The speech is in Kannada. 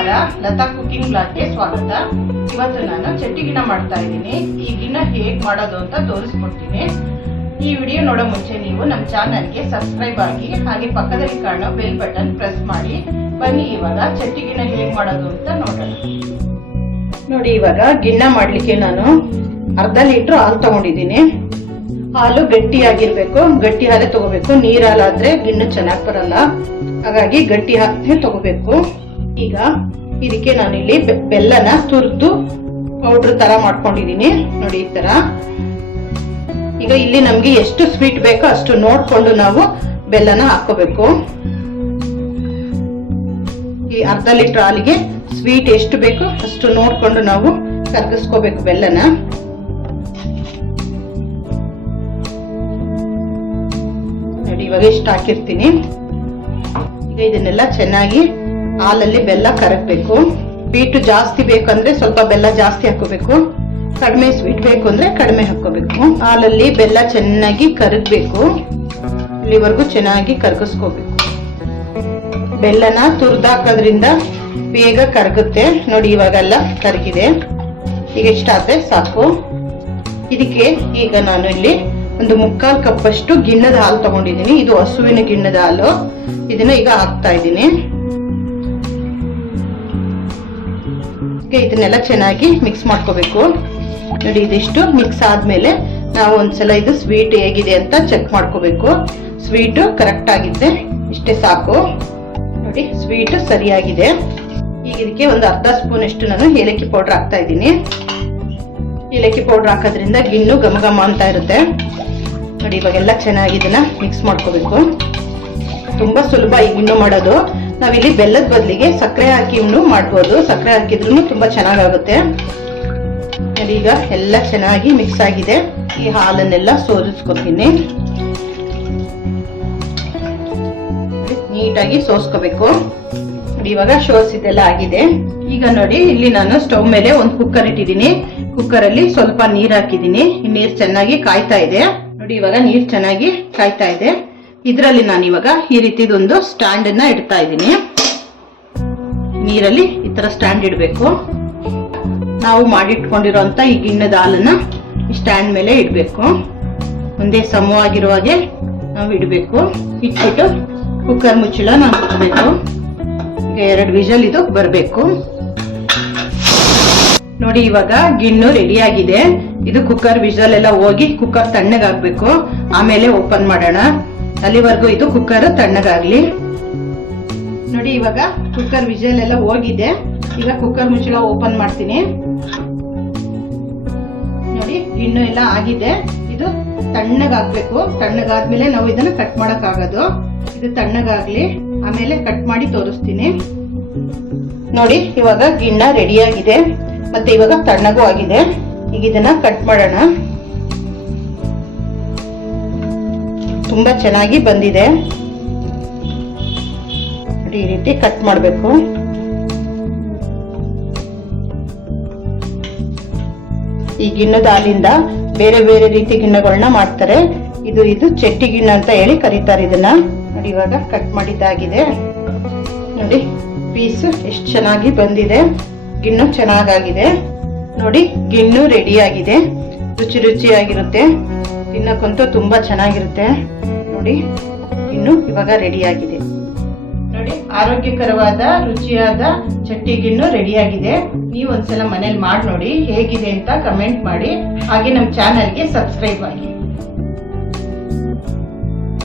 ನಮಸ್ಕಾರ, ಲತಾ ಕುಕಿಂಗ್ ಬ್ಲಾಗ್ಗೆ ಸ್ವಾಗತ. ಇವತ್ತು ನಾನು ಚಟ್ನಿ ಗಿಣ್ಣ ಮಾಡ್ತಾ ಇದ್ದೀನಿ. ಈ ಗಿಣ್ಣ ಹೇಗ್ ಮಾಡೋದು ಅಂತ ತೋರಿಸ್ಕೊಡ್ತೀನಿ. ಈ ವಿಡಿಯೋ ನೋಡೋ ಮುಂಚೆ ನೀವು ನಮ್ಮ ಚಾನಲ್ಗೆ ಸಬ್ಸ್ಕ್ರೈಬ್ ಆಗಿ ಹಾಗೆ ಪಕ್ಕದಲ್ಲಿ ಕಾಣೋ ಬೆಲ್ ಬಟನ್ ಪ್ರೆಸ್ ಮಾಡಿ. ಬನ್ನಿ ಇವಾಗ ಚಟ್ನಿ ಗಿಣ್ಣ ಹೇಗ್ ಮಾಡೋದು ಅಂತ ನೋಡೋಣ. ನೋಡಿ, ಇವಾಗ ಗಿಣ್ಣ ಮಾಡ್ಲಿಕ್ಕೆ ನಾನು ಅರ್ಧ ಲೀಟರ್ ಹಾಲು ತಗೊಂಡಿದ್ದೀನಿ. ಹಾಲು ಗಟ್ಟಿಯಾಗಿರ್ಬೇಕು, ಗಟ್ಟಿ ಹಾಲೇ ತಗೋಬೇಕು. ನೀರ್ ಹಾಲಾದ್ರೆ ಗಿಣ್ಣು ಚೆನ್ನಾಗಿ ಬರಲ್ಲ, ಹಾಗಾಗಿ ಗಟ್ಟಿ ಹಾಲೇ ತಗೋಬೇಕು. ಈಗ ಇದಕ್ಕೆ ನಾನು ಇಲ್ಲಿ ಬೆಲ್ಲನ ತುರ್ದು ಪೌಡರ್ ತರ ಮಾಡ್ಕೊಂಡಿದೀನಿ. ನೋಡಿ ಈ ತರ. ಈಗ ಇಲ್ಲಿ ನಮ್ಗೆ ಎಷ್ಟು ಸ್ವೀಟ್ ಬೇಕೋ ಅಷ್ಟು ನೋಡ್ಕೊಂಡು ನಾವು ಬೆಲ್ಲನ ಹಾಕೋಬೇಕು. ಈ ಅರ್ಧ ಲೀಟರ್ ಹಾಲಿಗೆ ಸ್ವೀಟ್ ಎಷ್ಟು ಬೇಕೋ ಅಷ್ಟು ನೋಡ್ಕೊಂಡು ನಾವು ಕರಗಿಸ್ಕೋಬೇಕು ಬೆಲ್ಲನ. ನೋಡಿ, ಇವಾಗ ಇಷ್ಟು ಹಾಕಿರ್ತೀನಿ. ಈಗ ಇದನ್ನೆಲ್ಲ ಚೆನ್ನಾಗಿ ಹಾಲಲ್ಲಿ ಬೆಲ್ಲ ಕರಗಬೇಕು. ಸ್ವೀಟ್ ಜಾಸ್ತಿ ಬೇಕಂದ್ರೆ ಸ್ವಲ್ಪ ಬೆಲ್ಲ ಜಾಸ್ತಿ ಹಾಕೋಬೇಕು, ಕಡಿಮೆ ಸ್ವೀಟ್ ಬೇಕು ಅಂದ್ರೆ ಕಡಿಮೆ ಹಾಕೋಬೇಕು. ಹಾಲಲ್ಲಿ ಬೆಲ್ಲ ಚೆನ್ನಾಗಿ ಕರಗಬೇಕು, ಇಲ್ಲಿವರೆಗೂ ಚೆನ್ನಾಗಿ ಕರಗಿಸ್ಕೋಬೇಕು. ಬೆಲ್ಲನ ತುರ್ದಾಕೋದ್ರಿಂದ ಬೇಗ ಕರಗುತ್ತೆ. ನೋಡಿ, ಇವಾಗೆಲ್ಲ ಕರಗಿದೆ. ಈಗ ಇಷ್ಟಾದ್ರೆ ಸಾಕು. ಇದಕ್ಕೆ ಈಗ ನಾನು ಇಲ್ಲಿ ಒಂದು 3/4 ಕಪ್ ಅಷ್ಟು ಗಿಣ್ಣದ ಹಾಲು ತಗೊಂಡಿದ್ದೀನಿ. ಇದು ಹಸುವಿನ ಗಿಣ್ಣದ ಹಾಲು. ಇದನ್ನ ಈಗ ಹಾಕ್ತಾ ಇದ್ದೀನಿ. ಇದನ್ನೆಲ್ಲ ಚೆನ್ನಾಗಿ ಮಿಕ್ಸ್ ಮಾಡ್ಕೋಬೇಕು. ನೋಡಿ, ಇದಿಷ್ಟು ಮಿಕ್ಸ್ ಆದ್ಮೇಲೆ ನಾವು ಒಂದ್ಸಲ ಇದು ಸ್ವೀಟ್ ಹೇಗಿದೆ ಅಂತ ಚೆಕ್ ಮಾಡ್ಕೋಬೇಕು. ಸ್ವೀಟ್ ಕರೆಕ್ಟ್ ಆಗಿದ್ರೆ ಇಷ್ಟೇ ಸಾಕು. ನೋಡಿ, ಸ್ವೀಟ್ ಸರಿಯಾಗಿದೆ. ಈಗ ಇದಕ್ಕೆ ಒಂದು ಅರ್ಧ ಸ್ಪೂನ್ ಅಷ್ಟು ನಾನು ಏಲಕ್ಕಿ ಪೌಡರ್ ಹಾಕ್ತಾ ಇದ್ದೀನಿ. ಏಲಕ್ಕಿ ಪೌಡರ್ ಹಾಕೋದ್ರಿಂದ ಗಿಣ್ಣು ಘಮ ಘಮ ಅಂತ ಇರುತ್ತೆ. ನೋಡಿ, ಇವಾಗೆಲ್ಲ ಚೆನ್ನಾಗಿ ಇದನ್ನ ಮಿಕ್ಸ್ ಮಾಡ್ಕೋಬೇಕು. ತುಂಬಾ ಸುಲಭ ಈ ಗಿಣ್ಣು ಮಾಡೋದು. ನಾವಿಲ್ಲಿ ಬೆಲ್ಲದ ಬದಲಿಗೆ ಸಕ್ಕರೆ ಹಾಕಿ ಮಾಡ್ಬೋದು. ಸಕ್ಕರೆ ಹಾಕಿದ್ರು ತುಂಬಾ ಚೆನ್ನಾಗಾಗುತ್ತೆ. ನೋಡಿ, ಈಗ ಎಲ್ಲ ಚೆನ್ನಾಗಿ ಮಿಕ್ಸ್ ಆಗಿದೆ. ಈ ಹಾಲನ್ನೆಲ್ಲ ಸೋದಿಸ್ಕೊತೀನಿ. ನೀಟಾಗಿ ಸೋಸ್ಕೋಬೇಕು. ನೋಡಿ, ಇವಾಗ ಸೋಸಿದೆಲ್ಲ ಆಗಿದೆ. ಈಗ ನೋಡಿ, ಇಲ್ಲಿ ನಾನು ಸ್ಟವ್ ಮೇಲೆ ಒಂದು ಕುಕ್ಕರ್ ಇಟ್ಟಿದ್ದೀನಿ. ಕುಕ್ಕರ್ ಅಲ್ಲಿ ಸ್ವಲ್ಪ ನೀರ್ ಹಾಕಿದ್ದೀನಿ. ನೀರ್ ಚೆನ್ನಾಗಿ ಕಾಯ್ತಾ ಇದೆ. ನೋಡಿ, ಇವಾಗ ನೀರ್ ಚೆನ್ನಾಗಿ ಕಾಯ್ತಾ ಇದೆ. ಇದರಲ್ಲಿ ನಾನು ಇವಾಗ ಈ ರೀತಿದೊಂದು ಸ್ಟ್ಯಾಂಡ್ ಅನ್ನ ಇಡ್ತಾ ಇದ್ದೀನಿ. ನೀರಲ್ಲಿ ಈ ತರ ಸ್ಟ್ಯಾಂಡ್ ಇಡಬೇಕು. ನಾವು ಮಾಡಿಟ್ಕೊಂಡಿರೋಂತ ಈ ಗಿಣ್ಣದ ಹಾಲನ್ನ ಈ ಸ್ಟ್ಯಾಂಡ್ ಮೇಲೆ ಇಡಬೇಕು. ಒಂದೇ ಸಮವಾಗಿರುವ ಹಾಗೆ ನಾವು ಇಡಬೇಕು. ಇಟ್ಬಿಟ್ಟು ಕುಕ್ಕರ್ ಮುಚ್ಚಳ ನಾವು ಹಾಕಬೇಕು. ಈಗ 2 ವಿಷಲ್ ಇದು ಬರಬೇಕು. ನೋಡಿ, ಇವಾಗ ಗಿಣ್ಣು ರೆಡಿ ಆಗಿದೆ. ಇದು ಕುಕ್ಕರ್ ವಿಷಲ್ ಎಲ್ಲ ಹೋಗಿ ಕುಕ್ಕರ್ ತಣ್ಣಗಾಗ್ಬೇಕು. ಆಮೇಲೆ ಓಪನ್ ಮಾಡೋಣ. ಅಲ್ಲಿವರೆಗೂ ಇದು ಕುಕ್ಕರ್ ತಣ್ಣಗಾಗ್ಲಿ. ನೋಡಿ, ಇವಾಗ ಕುಕ್ಕರ್ ವಿಷಲ್ ಎಲ್ಲ ಹೋಗಿದೆ. ಈಗ ಕುಕ್ಕರ್ ಮುಚ್ಚಳ ಓಪನ್ ಮಾಡ್ತೀನಿ. ನೋಡಿ, ಗಿಣ್ಣು ಎಲ್ಲ ಆಗಿದೆ. ಇದು ತಣ್ಣಗಾಗ್ಬೇಕು. ತಣ್ಣಗಾದ್ಮೇಲೆ ನಾವು ಇದನ್ನ ಕಟ್ ಮಾಡಕ್ ಆಗೋದು. ಇದು ತಣ್ಣಗಾಗ್ಲಿ, ಆಮೇಲೆ ಕಟ್ ಮಾಡಿ ತೋರಿಸ್ತೀನಿ. ನೋಡಿ, ಇವಾಗ ಗಿಣ್ಣ ರೆಡಿ ಆಗಿದೆ. ಮತ್ತೆ ಇವಾಗ ತಣ್ಣಗೂ ಆಗಿದೆ. ಈಗ ಇದನ್ನ ಕಟ್ ಮಾಡೋಣ. ತುಂಬಾ ಚೆನ್ನಾಗಿ ಬಂದಿದೆ. ಈ ರೀತಿ ಕಟ್ ಮಾಡಬೇಕು. ಈ ಗಿಣ್ಣದ ಹಾಲಿಂದ ಬೇರೆ ಬೇರೆ ರೀತಿ ಗಿಣ್ಣಗಳನ್ನ ಮಾಡ್ತಾರೆ. ಇದು ಚಟ್ನಿ ಗಿಣ್ಣ ಅಂತ ಹೇಳಿ ಕರೀತಾರೆ ಇದನ್ನ. ನೋಡಿ, ಇವಾಗ ಕಟ್ ಮಾಡಿದ್ದಾಗಿದೆ. ನೋಡಿ, ಪೀಸ್ ಎಷ್ಟು ಚೆನ್ನಾಗಿ ಬಂದಿದೆ. ಗಿಣ್ಣು ಚೆನ್ನಾಗಾಗಿದೆ. ನೋಡಿ, ಗಿಣ್ಣು ರೆಡಿ ಆಗಿದೆ. ರುಚಿ ರುಚಿಯಾಗಿರುತ್ತೆ. ತಿನ್ನಕ್ಕಂತೂ ತುಂಬಾ ಚೆನ್ನಾಗಿರುತ್ತೆ. ನೋಡಿ, ಗಿಣ್ಣು ಇವಾಗ ರೆಡಿ ಆಗಿದೆ. ನೋಡಿ, ಆರೋಗ್ಯಕರವಾದ ರುಚಿಯಾದ ಚಟ್ನಿ ಗಿಣ್ಣು ರೆಡಿ ಆಗಿದೆ. ನೀವು ಒಂದ್ಸಲ ಮನೇಲಿ ಮಾಡಿ ನೋಡಿ ಹೇಗಿದೆ ಅಂತ ಕಮೆಂಟ್ ಮಾಡಿ. ಹಾಗೆ ನಮ್ಮ ಚಾನಲ್ಗೆ ಸಬ್ಸ್ಕ್ರೈಬ್ ಆಗಿ.